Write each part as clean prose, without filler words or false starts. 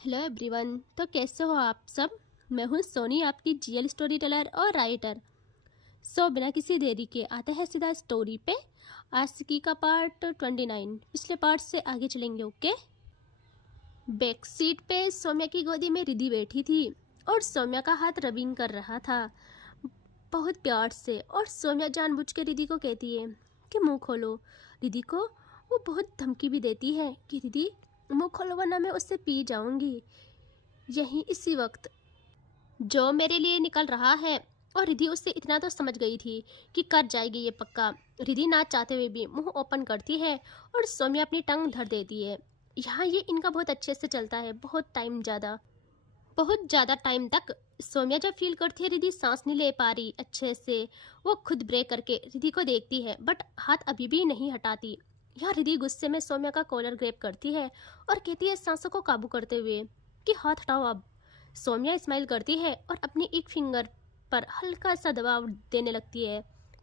Hello everyone. तो कैसे हो आप सब। मैं हूँ सोनी, आपकी जीएल स्टोरी टेलर और राइटर। बिना किसी देरी के आते हैं सीधा स्टोरी पे। आशिकी का पार्ट 29। पिछले पार्ट से आगे चलेंगे। ओके। बैक सीट पे सौम्या की गोदी में रिधि बैठी थी और सौम्या का हाथ रबिंग कर रहा था बहुत प्यार से। और सौम्या जानबूझ के रिधि को कहती है कि मुंह खोलो। रिधि को वो बहुत धमकी भी देती है कि रिधि मुंह खोलो वरना मैं उससे पी जाऊंगी। यहीं इसी वक्त जो मेरे लिए निकल रहा है। और रिधि उससे इतना तो समझ गई थी कि कर जाएगी ये पक्का। रिधि ना चाहते हुए भी मुंह ओपन करती है और सौम्या अपनी टंग धर देती है। यहाँ ये इनका बहुत अच्छे से चलता है, बहुत ज़्यादा टाइम तक। सौम्या जब फील करती है रिधि सांस नहीं ले पा रही अच्छे से, वो खुद ब्रेक करके रिधि को देखती है बट हाथ अभी भी नहीं हटाती। यहाँ रिधि गुस्से में सौम्या का कॉलर ग्रैब करती है और कहती है सांसों को काबू करते हुए कि हाथ हटाओ अब। सौम्या स्माइल करती है और अपनी एक फिंगर पर हल्का सा दबाव देने लगती है।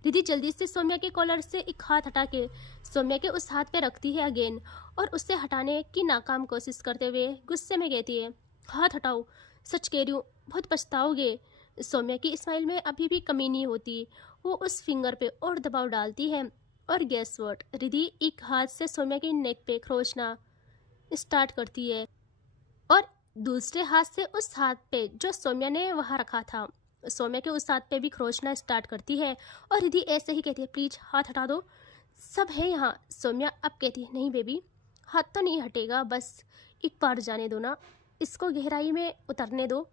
रिधि जल्दी से सौम्या के कॉलर से एक हाथ हटा के सौम्या के उस हाथ पे रखती है अगेन और उससे हटाने की नाकाम कोशिश करते हुए गुस्से में कहती है हाथ हटाओ, सच कह रही हूँ बहुत पछताओगे। सौम्या की स्माइल में अभी भी कमी नहीं होती। वो उस फिंगर पे और दबाव डालती है और गैस व्हाट, रिधि एक हाथ से सौम्या के नेक पे खरोचना स्टार्ट करती है और दूसरे हाथ से उस हाथ पे जो सौम्या ने वहाँ रखा था सौम्या के उस हाथ पे भी खरोचना स्टार्ट करती है। और रिधि ऐसे ही कहती है प्लीज हाथ हटा दो, सब है यहाँ। सौम्या अब कहती है नहीं बेबी, हाथ तो नहीं हटेगा, बस एक बार जाने दो ना, इसको गहराई में उतरने दो।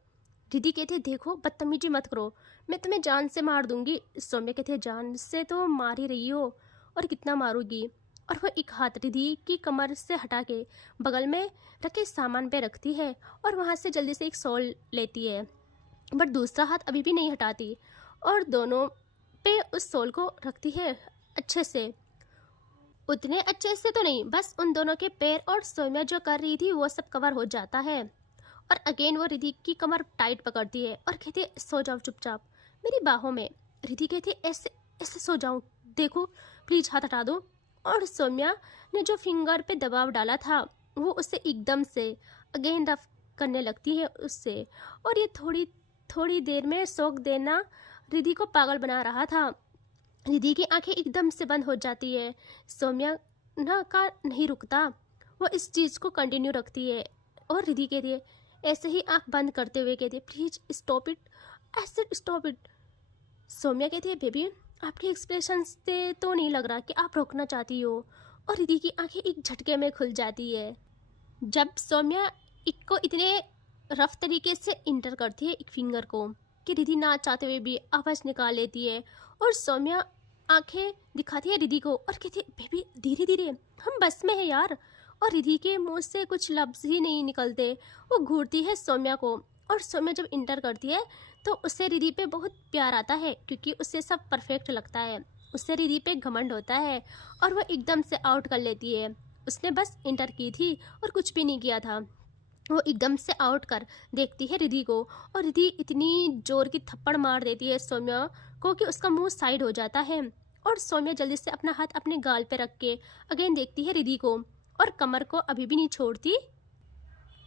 रिधि कहती है देखो बदतमीजी मत करो, मैं तुम्हें जान से मार दूंगी। सौम्या कहती है जान से तो मार ही रही हो और कितना मारूंगी। और वो एक हाथ रिधि की कमर से हटा के बगल में रखे सामान पे रखती है और वहाँ से जल्दी से एक सॉल लेती है बट दूसरा हाथ अभी भी नहीं हटाती और दोनों पे उस सॉल को रखती है अच्छे से। उतने अच्छे से तो नहीं, बस उन दोनों के पैर और सौम्या जो कर रही थी वो सब कवर हो जाता है। और अगेन वो रिधि की कमर टाइट पकड़ती है और कहती है सो जाओ चुपचाप मेरी बाहों में। रिधि कहती है ऐसे ऐसे सो जाऊं, देखो प्लीज हाथ हटा दो। और सौम्या ने जो फिंगर पे दबाव डाला था वो उससे एकदम से अगेन रफ करने लगती है उससे। और ये थोड़ी थोड़ी देर में शौक देना रिधि को पागल बना रहा था। रिधि की आंखें एकदम से बंद हो जाती है। सौम्या ना का नहीं रुकता, वो इस चीज़ को कंटिन्यू रखती है। और रिधि कहती है ऐसे ही आंख बंद करते हुए कहती है प्लीज स्टॉप इट, ऐसे स्टॉप इट। सौम्या कहती है बेबी आपके एक्सप्रेशन से तो नहीं लग रहा कि आप रोकना चाहती हो। और रिधि की आंखें एक झटके में खुल जाती है जब सौम्या को इतने रफ तरीके से इंटर करती है एक फिंगर को कि रिधि ना चाहते हुए भी आवाज़ निकाल लेती है। और सौम्या आंखें दिखाती है रिधि को और कहती है बेबी धीरे धीरे, हम बस में है यार। और रिधि के मुंह से कुछ लफ्ज़ ही नहीं निकलते। वो घूरती है सौम्या को और सौम्या जब इंटर करती है तो उससे रिधि पे बहुत प्यार आता है क्योंकि उससे सब परफेक्ट लगता है। उससे रिधि पे घमंड होता है और वो एकदम से आउट कर लेती है। उसने बस इंटर की थी और कुछ भी नहीं किया था। वो एकदम से आउट कर देखती है रिधि को और रिधि इतनी जोर की थप्पड़ मार देती है सौम्या को कि उसका मुंह साइड हो जाता है। और सौम्या जल्दी से अपना हाथ अपने गाल पे रख के अगेन देखती है रिधि को और कमर को अभी भी नहीं छोड़ती।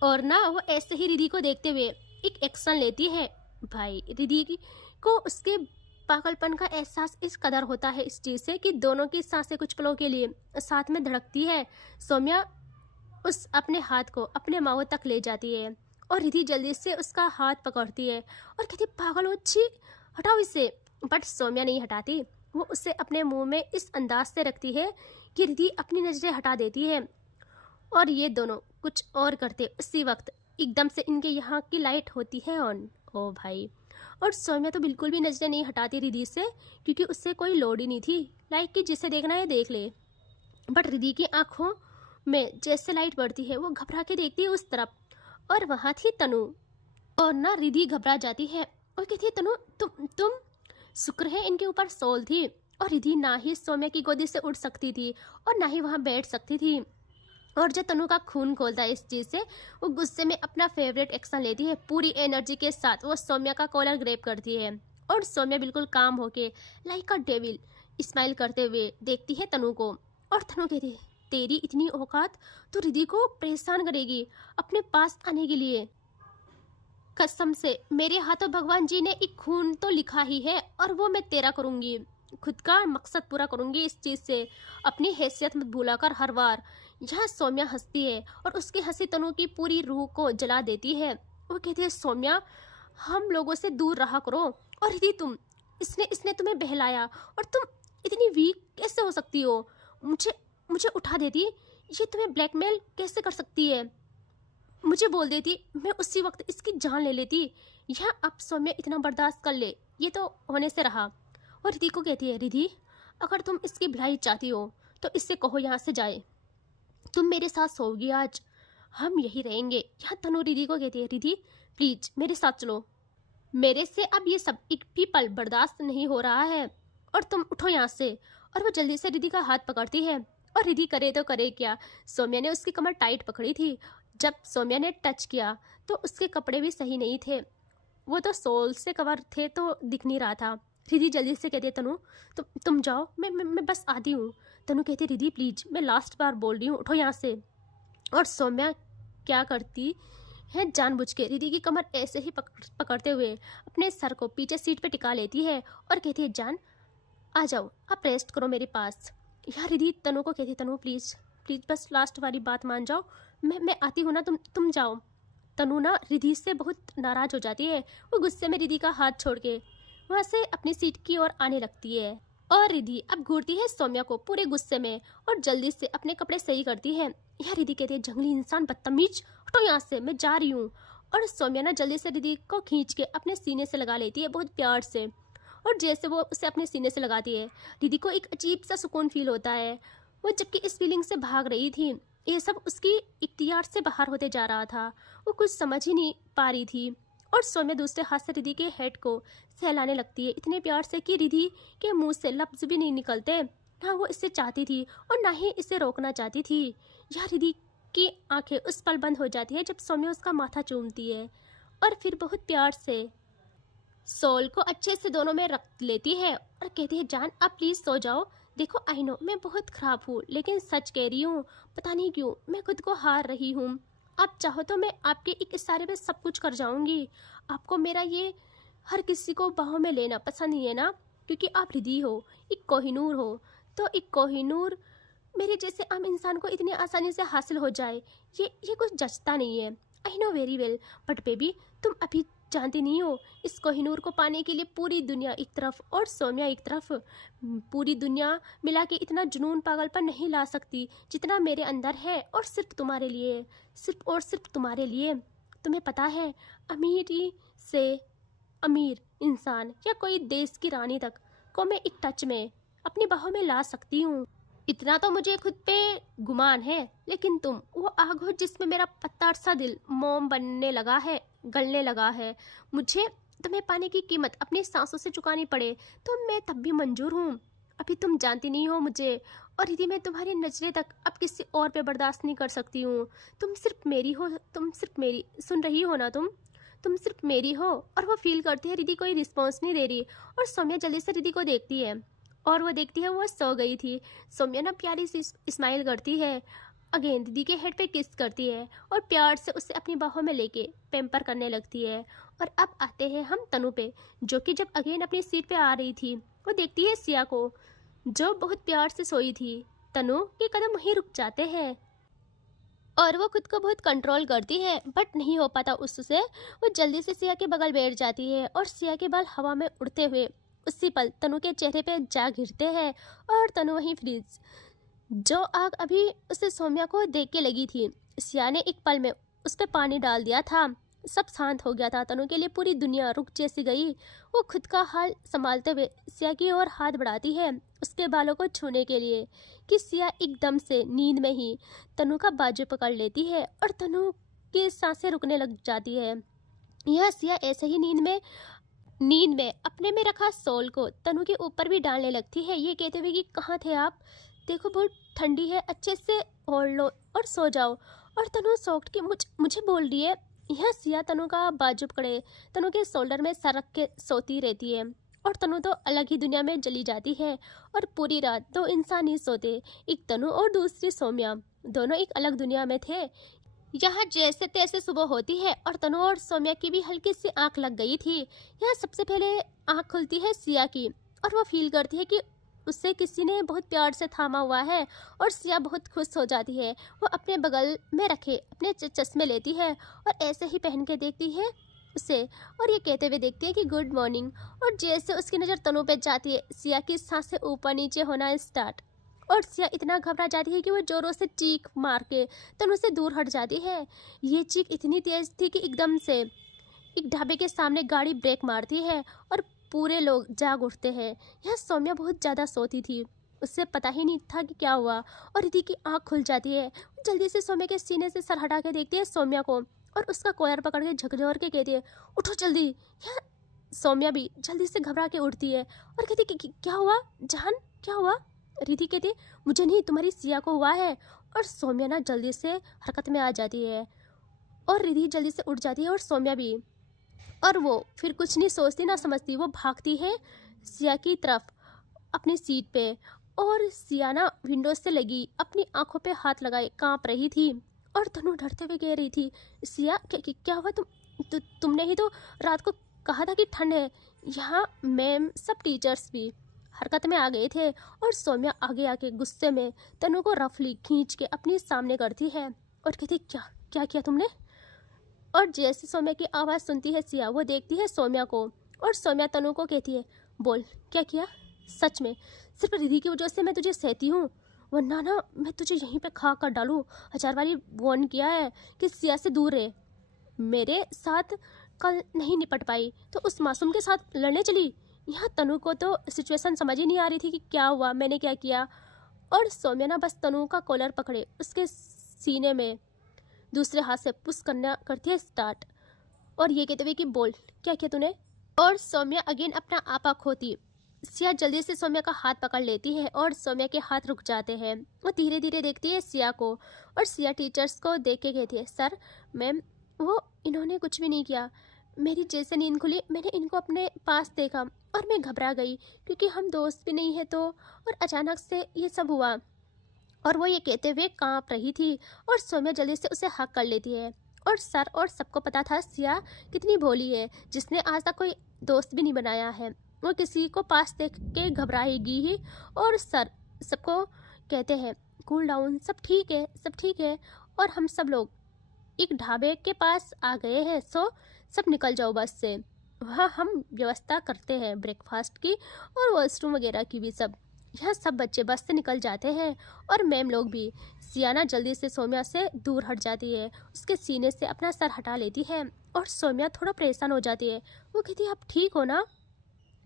और ना वो ऐसे ही रिधि को देखते हुए एक एक्शन लेती है। भाई रिधि को उसके पागलपन का एहसास इस कदर होता है इस चीज़ से कि दोनों की सांसें कुछ पलों के लिए साथ में धड़कती है। सौम्या उस अपने हाथ को अपने माउथ तक ले जाती है और रिधि जल्दी से उसका हाथ पकड़ती है और कहती है पागल हो, छी हटाओ इसे। बट सौम्या नहीं हटाती, वो उसे अपने मुंह में इस अंदाज से रखती है कि रिधि अपनी नज़रें हटा देती है। और ये दोनों कुछ और करते उसी वक्त एकदम से इनके यहाँ की लाइट होती है ऑन। ओ भाई। और सौम्या तो बिल्कुल भी नज़रें नहीं हटाती रिधि से क्योंकि उससे कोई लोड ही नहीं थी, लाइक कि जिसे देखना है देख ले। बट रिधि की आंखों में जैसे लाइट बढ़ती है वो घबरा के देखती है उस तरफ और वहाँ थी तनु। और ना रिधि घबरा जाती है और कहती है तनु तुम शुक्र है इनके ऊपर सोल थी। और रिधि ना ही सौम्या की गोदी से उठ सकती थी और ना ही वहाँ बैठ सकती थी। और जब तनु का खून खोलता है इस चीज़ से, वो गुस्से में अपना फेवरेट एक्शन लेती है। पूरी एनर्जी के साथ वो सौम्या का कॉलर ग्रैब करती है और सौम्या बिल्कुल काम होके लाइक अ डेविल स्माइल करते हुए देखती है तनु को। और तनु कहती है तेरी इतनी औकात, तो रिधि को परेशान करेगी अपने पास आने के लिए। कसम से मेरे हाथों भगवान जी ने एक खून तो लिखा ही है और वो मैं तेरा करूंगी। खुद का मकसद पूरा करूंगी इस चीज से। अपनी हैसियत मत भूलाकर हर बार। यहाँ सौम्या हंसती है और उसकी हंसी तनु की पूरी रूह को जला देती है। वो कहती है, सौम्या हम लोगों से दूर रहा करो। और रिधि तुम, इसने इसने तुम्हें बहलाया और तुम इतनी वीक कैसे हो सकती हो? मुझे मुझे उठा देती, ये तुम्हें ब्लैकमेल कैसे कर सकती है? मुझे बोल देती, मैं उसी वक्त इसकी जान ले लेती। यह अब सौम्या इतना बर्दाश्त कर ले, ये तो होने से रहा। और रिधि को कहती है, रिधि अगर तुम इसकी भलाई चाहती हो तो इससे कहो यहाँ से जाए। तुम मेरे साथ सोओगी आज, हम यही रहेंगे। यहाँ तनु रिधि को कहती है, रिधि प्लीज मेरे साथ चलो, मेरे से अब ये सब एक भी पल बर्दाश्त नहीं हो रहा है और तुम उठो यहाँ से। और वो जल्दी से रिधि का हाथ पकड़ती है। और रिधि करे तो करे क्या, सौम्या ने उसकी कमर टाइट पकड़ी थी। जब सौम्या ने टच किया तो उसके कपड़े भी सही नहीं थे, वो तो सोल से कवर थे तो दिख नहीं रहा था। रिधि जल्दी से कहती है, तनु तुम जाओ, मैं बस आती हूँ। तनु कहती है, रिधि प्लीज मैं लास्ट बार बोल रही हूँ, उठो यहाँ से। और सौम्या क्या करती है, जानबूझ के रिधि की कमर ऐसे ही पकड़ते हुए अपने सर को पीछे सीट पे टिका लेती है और कहती है, जान आ जाओ, आप रेस्ट करो मेरे पास। यार रिधि तनु को कहती है, तनु प्लीज प्लीज बस लास्ट वाली बात मान जाओ, मैं आती हूँ ना, तुम जाओ। तनु ना रिधि से बहुत नाराज हो जाती है। वो गुस्से में रिधि का हाथ छोड़ के वहाँ से अपनी सीट की ओर आने लगती है। और रिधि अब घूरती है सौम्या को पूरे गुस्से में और जल्दी से अपने कपड़े सही करती है। यह रिधि कहती है, जंगली इंसान, बदतमीज, हटो यहाँ से, मैं जा रही हूँ। और सौम्या ना जल्दी से रिधि को खींच के अपने सीने से लगा लेती है बहुत प्यार से। और जैसे वो उसे अपने सीने से लगाती है, रिधि को एक अजीब सा सुकून फील होता है। वो जबकि इस फीलिंग से भाग रही थी, ये सब उसकी इख्तियार से बाहर होते जा रहा था। वो कुछ समझ ही नहीं पा रही थी। और सौम्या दूसरे हाथ से रिधि के हेड को सहलाने लगती है इतने प्यार से कि रिधि के मुंह से लफ्ज भी नहीं निकलते। ना वो इसे चाहती थी और ना ही इसे रोकना चाहती थी। यह रिधि की आंखें उस पल बंद हो जाती है जब सौम्या उसका माथा चूमती है और फिर बहुत प्यार से सोल को अच्छे से दोनों में रख लेती है और कहती है, जान आप प्लीज सो जाओ। देखो आई नो मैं बहुत खराब हूँ, लेकिन सच कह रही हूँ, पता नहीं क्यों मैं खुद को हार रही हूँ। आप चाहो तो मैं आपके एक इशारे में सब कुछ कर जाऊंगी। आपको मेरा ये हर किसी को बाहों में लेना पसंद नहीं है ना, क्योंकि आप रिधि हो, एक कोहिनूर हो। तो एक कोहिनूर मेरे जैसे आम इंसान को इतनी आसानी से हासिल हो जाए, ये कुछ जचता नहीं है। I know very well, but baby तुम अभी जानती नहीं हो, इस कोहिनूर को पाने के लिए पूरी दुनिया एक तरफ और सौम्या एक तरफ, पूरी दुनिया मिला के इतना जुनून पागलपन नहीं ला सकती जितना मेरे अंदर है। और सिर्फ तुम्हारे लिए, सिर्फ और सिर्फ तुम्हारे लिए। तुम्हें पता है, अमीरी से अमीर इंसान या कोई देश की रानी तक को मैं एक टच में अपनी बाहों में ला सकती हूँ। इतना तो मुझे खुद पे गुमान है, लेकिन तुम वो आग हो जिसमें मेरा पत्थर सा दिल मोम बनने लगा है, गलने लगा है। मुझे तुम्हें पाने की कीमत अपनी सांसों से चुकानी पड़े तो मैं तब भी मंजूर हूँ। अभी तुम जानती नहीं हो मुझे, और यदि मैं तुम्हारी नजरें तक अब किसी और पे बर्दाश्त नहीं कर सकती हूँ। तुम सिर्फ मेरी हो, तुम सिर्फ मेरी, सुन रही हो ना तुम सिर्फ मेरी हो। और वो फील करती है रिधि कोई रिस्पॉन्स नहीं दे रही। और सौम्या जल्दी से रिधि को देखती है और वो देखती है वो सो गई थी। सौम्या ना प्यारी सी स्माइल करती है, अगेन दीदी के हेड पे किस करती है और प्यार से उसे अपनी बाहों में लेके पेम्पर करने लगती है। और अब आते हैं हम तनु पे, जो कि जब अगेन अपनी सीट पे आ रही थी, वो देखती है सिया को जो बहुत प्यार से सोई थी। तनु के कदम वहीं रुक जाते हैं और वो खुद को बहुत कंट्रोल करती है, बट नहीं हो पाता उससे। वो जल्दी से सिया के बगल बैठ जाती है और सिया के बाल हवा में उड़ते हुए उसी पल तनु के चेहरे पे जा गिरते हैं और तनु वहीं फ्रीज। जो आग अभी उसे सौम्या को देख के लगी थी, सिया ने एक पल में उस पर पानी डाल दिया था। सब शांत हो गया था। तनु के लिए पूरी दुनिया रुक जैसी गई। वो खुद का हाल संभालते हुए सिया की ओर हाथ बढ़ाती है उसके बालों को छूने के लिए कि सिया एकदम से नींद में ही तनु का बाजू पकड़ लेती है और तनु की सांसें रुकने लग जाती है। यह सिया ऐसे ही नींद में अपने में रखा सोल को तनु के ऊपर भी डालने लगती है, ये कहते हुए कि कहाँ थे आप, देखो बहुत ठंडी है, अच्छे से ओढ़ लो और सो जाओ। और तनु सॉफ्ट के मुझे बोल रही है। यह सिया तनु का बाजू पकड़े तनु के शोल्डर में सर रख के सोती रहती है और तनु तो अलग ही दुनिया में चली जाती है। और पूरी रात दो इंसान ही सोते, एक तनु और दूसरी सौम्या, दोनों एक अलग दुनिया में थे। यहाँ जैसे तैसे सुबह होती है और तनु और सौम्या की भी हल्की सी आंख लग गई थी। यहाँ सबसे पहले आंख खुलती है सिया की और वो फील करती है कि उससे किसी ने बहुत प्यार से थामा हुआ है। और सिया बहुत खुश हो जाती है। वो अपने बगल में रखे अपने चश्मे लेती है और ऐसे ही पहन के देखती है उसे और ये कहते हुए देखती है कि गुड मॉर्निंग। और जैसे उसकी नज़र तनु पे जाती है, सिया की सांसें ऊपर नीचे होना स्टार्ट और सिया इतना घबरा जाती है कि वो जोरों से चीख मार के तनु से दूर हट जाती है। ये चीख इतनी तेज थी कि एकदम से एक ढाबे के सामने गाड़ी ब्रेक मारती है और पूरे लोग जाग उठते हैं। यह सौम्या बहुत ज़्यादा सोती थी, उससे पता ही नहीं था कि क्या हुआ। और रिधि की आंख खुल जाती है। जल्दी से सौम्या के सीने से सर हटा के देखती है सौम्या को और उसका कॉलर पकड़ के झकझोर के कहती है, उठो जल्दी। यह सौम्या भी जल्दी से घबरा के उठती है और कहती क्या हुआ जान, क्या हुआ? रिधि कहती मुझे नहीं, तुम्हारी सिया को हुआ है। और सौम्या ना जल्दी से हरकत में आ जाती है और रिधि जल्दी से उठ जाती है और सौम्या भी। और वो फिर कुछ नहीं सोचती ना समझती, वो भागती है सिया की तरफ अपनी सीट पे। और सिया ना विंडो से लगी अपनी आंखों पे हाथ लगाए कांप रही थी और तनु डरते हुए कह रही थी, सिया क्या हुआ? तुमने ही तो रात को कहा था कि ठंड है। यहाँ मैम सब टीचर्स भी हरकत में आ गए थे। और सौम्या आगे आके गुस्से में तनु को रफली खींच के अपने सामने करती है और कहती क्या क्या किया तुमने? और जैसे सौम्या की आवाज़ सुनती है सिया, वो देखती है सौम्या को और सौम्या तनु को कहती है, बोल क्या किया? सच में सिर्फ रिधि की वजह से मैं तुझे सहती हूँ, वरना ना मैं तुझे यहीं पे खा कर डालूँ। 1000 बारी वार्न किया है कि सिया से दूर रहे। मेरे साथ कल नहीं निपट पाई तो उस मासूम के साथ लड़ने चली। यहाँ तनु को तो सिचुएशन समझ ही नहीं आ रही थी कि क्या हुआ, मैंने क्या किया। और सौम्या ना बस तनु का कॉलर पकड़े उसके सीने में दूसरे हाथ से पुश करना करती है स्टार्ट और ये कहते हुए कि बोल क्या किया तूने? और सौम्या अगेन अपना आपा खोती। सिया जल्दी से सौम्या का हाथ पकड़ लेती है और सौम्या के हाथ रुक जाते हैं। वो धीरे धीरे देखती है सिया को और सिया टीचर्स को देख के कहती है, सर मैम वो इन्होंने कुछ भी नहीं किया। मेरी जैसे नींद खुली मैंने इनको अपने पास देखा और मैं घबरा गई क्योंकि हम दोस्त भी नहीं है तो, और अचानक से ये सब हुआ। और वो ये कहते हुए कांप रही थी और सौम्या जल्दी से उसे हक कर लेती है। और सर और सबको पता था सिया कितनी भोली है, जिसने आज तक कोई दोस्त भी नहीं बनाया है। वो किसी को पास देख के घबराएगी ही। और सर सबको कहते हैं कूल डाउन, सब ठीक है सब ठीक है। और हम सब लोग एक ढाबे के पास आ गए हैं, सो सब निकल जाओ बस से, वहाँ हम व्यवस्था करते हैं ब्रेकफास्ट की और वॉशरूम वगैरह की भी। सब यहाँ सब बच्चे बस से निकल जाते हैं और मैम लोग भी। सियाना जल्दी से सौम्या से दूर हट जाती है, उसके सीने से अपना सर हटा लेती है और सौम्या थोड़ा परेशान हो जाती है। वो कहती है आप ठीक हो ना?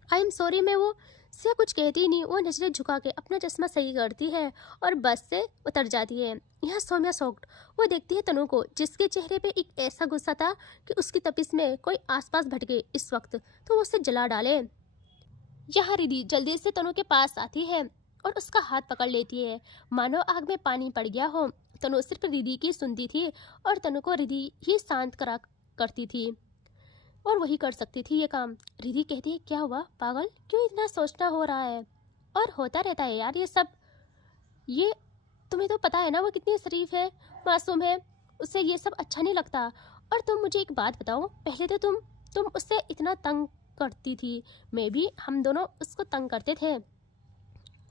I am sorry. मैं वो सिया कुछ कहती ही नहीं, वो नजरें झुका के अपना चश्मा सही करती है और बस से उतर जाती है। यहाँ सौम्या शॉक्ड, वो देखती है तनु को जिसके चेहरे पे एक ऐसा गुस्सा था कि उसकी तपिश में कोई आसपास भटके इस वक्त तो वो उसे जला डाले। यहाँ रिधि जल्दी से तनु के पास आती है और उसका हाथ पकड़ लेती है, मानो आग में पानी पड़ गया हो। तनु सिर्फ रिधि की सुनती थी और तनु को रिधि ही शांत करा करती थी और वही कर सकती थी ये काम। रिधि कहती है क्या हुआ पागल, क्यों इतना सोचना हो रहा है? और होता रहता है यार ये सब। ये तुम्हें तो पता है ना वो कितनी शरीफ है, मासूम है, उसे ये सब अच्छा नहीं लगता। और तुम मुझे एक बात बताओ, पहले तो तुम उससे इतना तंग करती थी, मैं भी हम दोनों उसको तंग करते थे।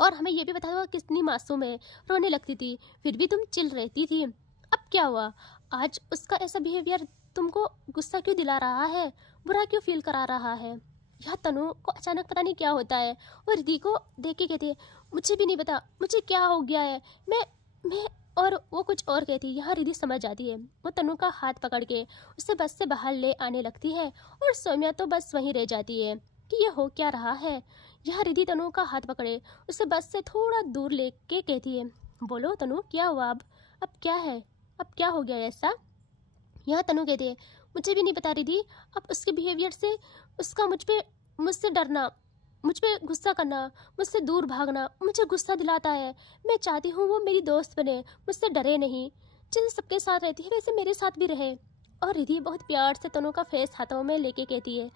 और हमें ये भी बता दो कितनी मासूम है, रोने लगती थी फिर भी तुम चिल रहती थी। अब क्या हुआ? आज उसका ऐसा बिहेवियर तुमको गुस्सा क्यों दिला रहा है, बुरा क्यों फील करा रहा है? यह तनु को अचानक पता नहीं क्या होता है और रिधि को देख के कहती है मुझे भी नहीं पता मुझे क्या हो गया है, मैं और वो कुछ और कहती है। यहाँ रिधि समझ जाती है, वो तनु का हाथ पकड़ के उसे बस से बाहर ले आने लगती है और सौम्या तो बस वहीं रह जाती है कि ये हो क्या रहा है। यहाँ रिधि तनु का हाथ पकड़े उसे बस से थोड़ा दूर ले के कहती है बोलो तनु क्या हुआ? अब क्या है, अब क्या हो गया ऐसा? यहाँ तनु कहती है मुझे भी नहीं पता रिधि, अब उसके बिहेवियर से उसका मुझसे डरना, मुझ पे गुस्सा करना, मुझसे दूर भागना मुझे गुस्सा दिलाता है। मैं चाहती हूँ वो मेरी दोस्त बने, मुझसे डरे नहीं, जैसे सबके साथ रहती है वैसे मेरे साथ भी रहे। और रिधि बहुत प्यार से तनु का फेस हाथों में लेके कहती है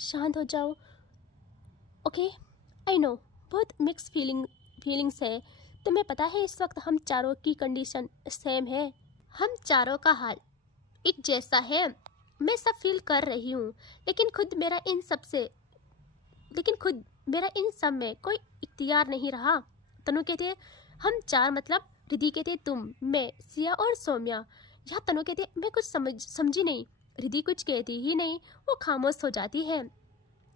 शांत हो जाओ, ओके आई नो, बहुत मिक्स फीलिंग्स है। तुम्हें पता है इस वक्त हम चारों की कंडीशन सेम है, हम चारों का हाल एक जैसा है। मैं सब फील कर रही हूँ, लेकिन खुद मेरा इन सब में कोई इख्तियार नहीं रहा। तनु कहते हम चार मतलब रिद्धि कहते तुम, मैं, सिया और सौम्या। या तनु कहते मैं कुछ समझी नहीं। रिद्धि कुछ कहती ही नहीं, वो खामोश हो जाती है।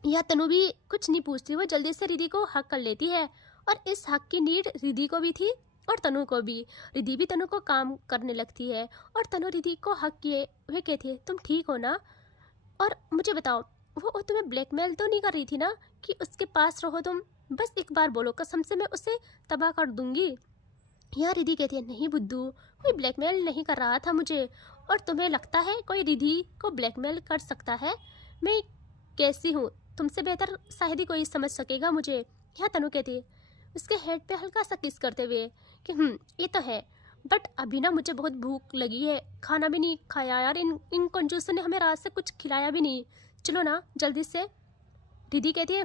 या तनु भी कुछ नहीं पूछती, वो जल्दी से रिद्धि को हक कर लेती है। और इस हक की नीड रिद्धि को भी थी और तनु को भी। रिद्धि भी तनु को काम करने लगती है और तनु रिद्धि को हक किए हुए कहती है तुम ठीक हो ना। और मुझे बताओ, वो तुम्हें ब्लैकमेल तो नहीं कर रही थी ना कि उसके पास रहो तुम? बस एक बार बोलो, कसम से मैं उसे तबाह कर दूंगी। यहाँ रिद्धि कहती है नहीं बुद्धू, कोई ब्लैकमेल नहीं कर रहा था मुझे। और तुम्हें लगता है कोई रिद्धि को ब्लैकमेल कर सकता है? मैं कैसी हूँ तुमसे बेहतर शायद ही कोई समझ सकेगा मुझे। यहाँ तनु कहती है उसके हेड पे हल्का सा किस करते हुए कि ये तो है, बट अभी ना मुझे बहुत भूख लगी है, खाना भी नहीं खाया यार, इन कंजूसों ने हमें रात से कुछ खिलाया भी नहीं, चलो ना जल्दी से। रिद्धि कहती है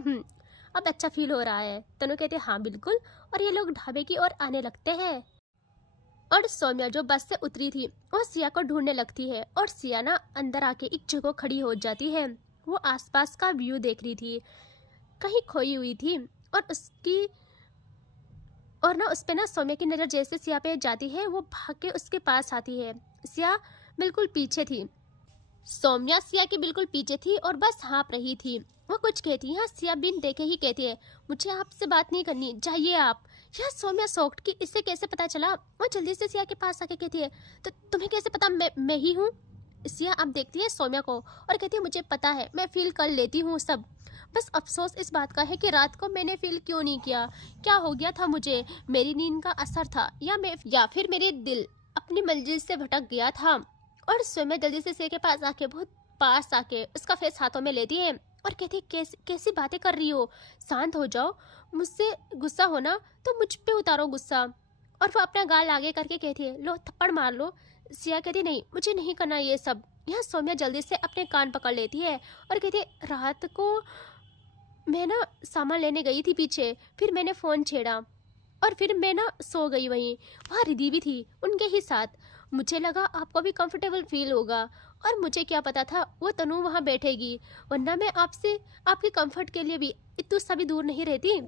अब अच्छा फील हो रहा है। तनु कहते हैं हाँ बिल्कुल। और ये लोग ढाबे की ओर आने लगते हैं और सौम्या जो बस से उतरी थी वो सिया को ढूंढने लगती है। और सिया ना अंदर आके एक जगह खड़ी हो जाती है। वो आसपास का व्यू देख रही थी, कहीं खोई हुई थी। और ना उस पे ना सौम्या की नज़र जैसे सिया पे जाती है, वो भाग के उसके पास आती है। सिया बिल्कुल पीछे थी, सौम्या सिया के बिल्कुल पीछे थी और बस हाँप रही थी। वो कुछ कहती है, सिया बिन देखे ही कहती है मुझे आपसे बात नहीं करनी, जाइए आप। यह सौम्या शॉक्ड कि इसे कैसे पता चला। वो जल्दी से सिया के पास आके कहती है तो तुम्हें कैसे पता मैं ही हूँ? सिया अब देखती है सौम्या को और कहती है मुझे पता है, मैं फील कर लेती हूँ सब। बस अफसोस इस बात का है कि रात को मैंने फील क्यों नहीं किया। क्या हो गया था मुझे? मेरी नींद का असर था या फिर मेरे दिल अपनी मंजिल से भटक गया था। और सौम्या जल्दी से सिया के पास आके बहुत पास आके उसका फेस हाथों में लेती है और कहती है कैसी बातें कर रही हो, शांत हो जाओ, मुझसे गुस्सा हो ना तो मुझ पे उतारो गुस्सा। और वो अपना गाल आगे करके कहती है लो थप्पड़ मार लो। सिया कहती नहीं मुझे नहीं करना ये सब। यहाँ सौम्या जल्दी से अपने कान पकड़ लेती है और कहती है रात को मैं ना सामान लेने गई थी पीछे, फिर मैंने फ़ोन छेड़ा और फिर मैं ना सो गई वहीं। वहाँ रिद्धि भी थी उनके ही साथ। मुझे लगा आपको भी कंफर्टेबल फील होगा और मुझे क्या पता था वो तनु वहाँ बैठेगी, वरना मैं आपसे आपके कंफर्ट के लिए भी इतनी सा भी दूर नहीं रहती।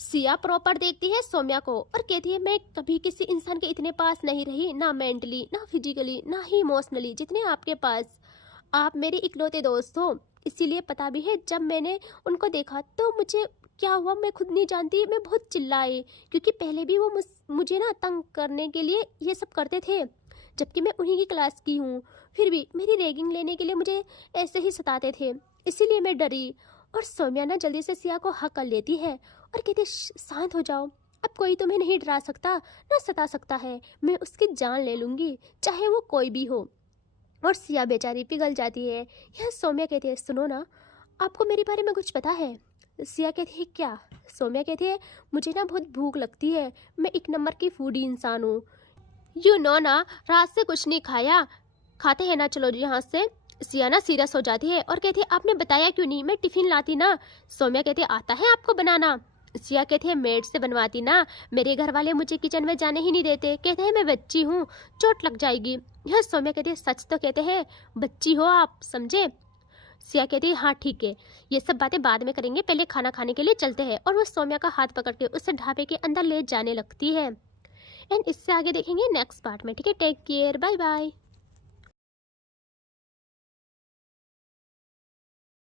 सिया प्रॉपर देखती है सौम्या को और कहती है मैं कभी किसी इंसान के इतने पास नहीं रही, ना मेंटली ना फिजिकली ना ही इमोशनली जितने आपके पास। आप मेरे इकलौते दोस्त हो, इसीलिए पता भी है जब मैंने उनको देखा तो मुझे क्या हुआ मैं खुद नहीं जानती। मैं बहुत चिल्लाई क्योंकि पहले भी वो मुझे ना तंग करने के लिए ये सब करते थे, जबकि मैं उन्हीं की क्लास की हूँ। फिर भी मेरी रैगिंग लेने के लिए मुझे ऐसे ही सताते थे, इसीलिए मैं डरी। और सौम्या ना जल्दी से सिया को हक कर लेती है और कहती शांत हो जाओ, अब कोई तुम्हें नहीं डरा सकता ना सता सकता है, मैं उसकी जान ले लूँगी चाहे वो कोई भी हो। और सिया बेचारी पिघल जाती है। यह सौम्या कहती है सुनो ना, आपको मेरे बारे में कुछ पता है? सिया कहती है क्या? सौम्या कहती है मुझे ना बहुत भूख लगती है, मैं एक नंबर की फूडी इंसान हूँ। यू नो ना, रात से कुछ नहीं खाया, खाते हैं ना चलो यहाँ से। सिया ना सीरियस हो जाती है और कहती है आपने बताया क्यों नहीं, मैं टिफिन लाती ना। सौम्या कहती है आता है आपको बनाना? सिया कहती है मेड से बनवाती ना, मेरे घर वाले मुझे किचन में जाने ही नहीं देते, कहते हैं मैं बच्ची हूँ चोट लग जाएगी। यह सौम्या कहती है सच तो कहते हैं, बच्ची हो आप समझे? सिया कहती है हाँ ठीक है, ये सब बातें बाद में करेंगे, पहले खाना खाने के लिए चलते हैं। और वो सौम्या का हाथ पकड़ के उसे ढाबे के अंदर ले जाने लगती है। एंड इससे आगे देखेंगे नेक्स्ट पार्ट में। ठीक है, टेक केयर, बाय बाय।